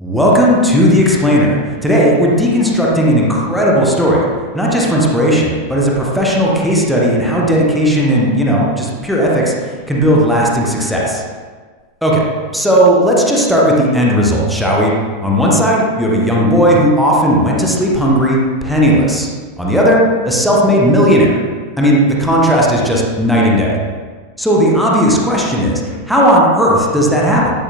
Welcome to The Explainer. Today, we're deconstructing an incredible story, not just for inspiration, but as a professional case study in how dedication and, just pure ethics can build lasting success. Okay, so let's just start with the end result, shall we? On one side, you have a young boy who often went to sleep hungry, penniless. On the other, a self-made millionaire. I mean, the contrast is just night and day. So the obvious question is, how on earth does that happen?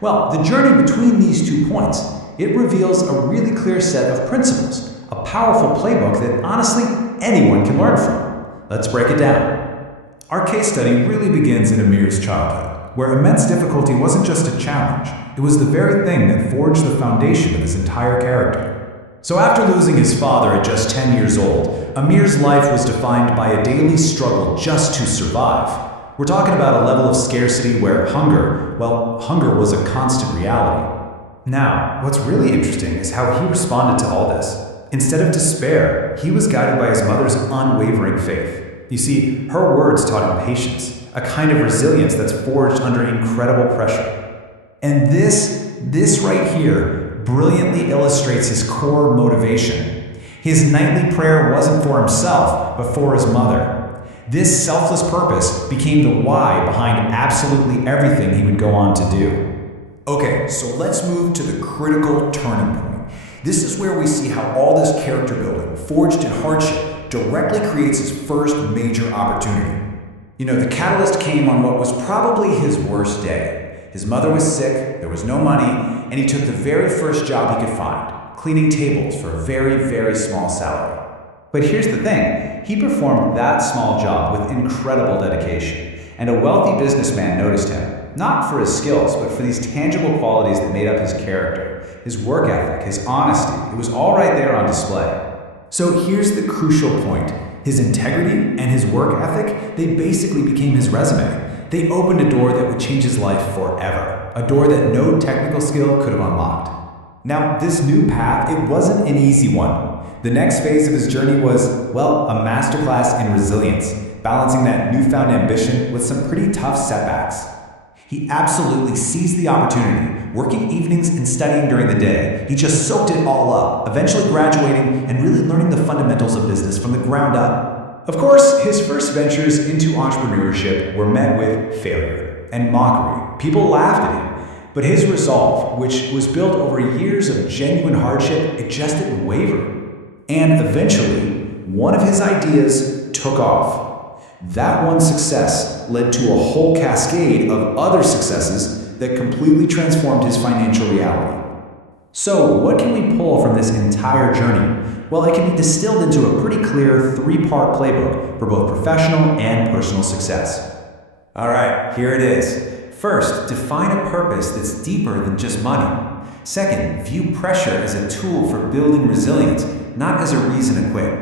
Well, the journey between these 2 points, it reveals a really clear set of principles, a powerful playbook that honestly anyone can learn from. Let's break it down. Our case study really begins in Ameer's childhood, where immense difficulty wasn't just a challenge, it was the very thing that forged the foundation of his entire character. So after losing his father at just 10 years old, Ameer's life was defined by a daily struggle just to survive. We're talking about a level of scarcity where hunger was a constant reality. Now, what's really interesting is how he responded to all this. Instead of despair, he was guided by his mother's unwavering faith. You see, her words taught him patience, a kind of resilience that's forged under incredible pressure. And this right here brilliantly illustrates his core motivation. His nightly prayer wasn't for himself, but for his mother. This selfless purpose became the why behind absolutely everything he would go on to do. Okay, so let's move to the critical turning point. This is where we see how all this character building, forged in hardship, directly creates his first major opportunity. The catalyst came on what was probably his worst day. His mother was sick, there was no money, and he took the very first job he could find, cleaning tables for a very, very small salary. But here's the thing, he performed that small job with incredible dedication, and a wealthy businessman noticed him, not for his skills, but for these tangible qualities that made up his character, his work ethic, his honesty. It was all right there on display. So here's the crucial point. His integrity and his work ethic, they basically became his resume. They opened a door that would change his life forever, a door that no technical skill could have unlocked. Now, this new path, it wasn't an easy one. The next phase of his journey was, a masterclass in resilience, balancing that newfound ambition with some pretty tough setbacks. He absolutely seized the opportunity, working evenings and studying during the day. He just soaked it all up, eventually graduating and really learning the fundamentals of business from the ground up. Of course, his first ventures into entrepreneurship were met with failure and mockery. People laughed at him. But his resolve, which was built over years of genuine hardship, it just didn't waver. And eventually, one of his ideas took off. That one success led to a whole cascade of other successes that completely transformed his financial reality. So, what can we pull from this entire journey? Well, it can be distilled into a pretty clear 3-part playbook for both professional and personal success. All right, here it is. First, define a purpose that's deeper than just money. Second, view pressure as a tool for building resilience, not as a reason to quit.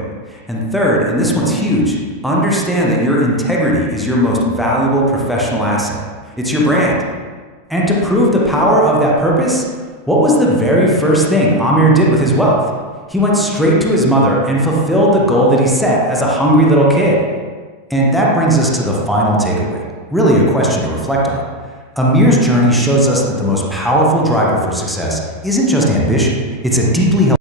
And third, and this one's huge, understand that your integrity is your most valuable professional asset. It's your brand. And to prove the power of that purpose, what was the very first thing Ameer did with his wealth? He went straight to his mother and fulfilled the goal that he set as a hungry little kid. And that brings us to the final takeaway, really a question to reflect on. Ameer's journey shows us that the most powerful driver for success isn't just ambition, it's a deeply held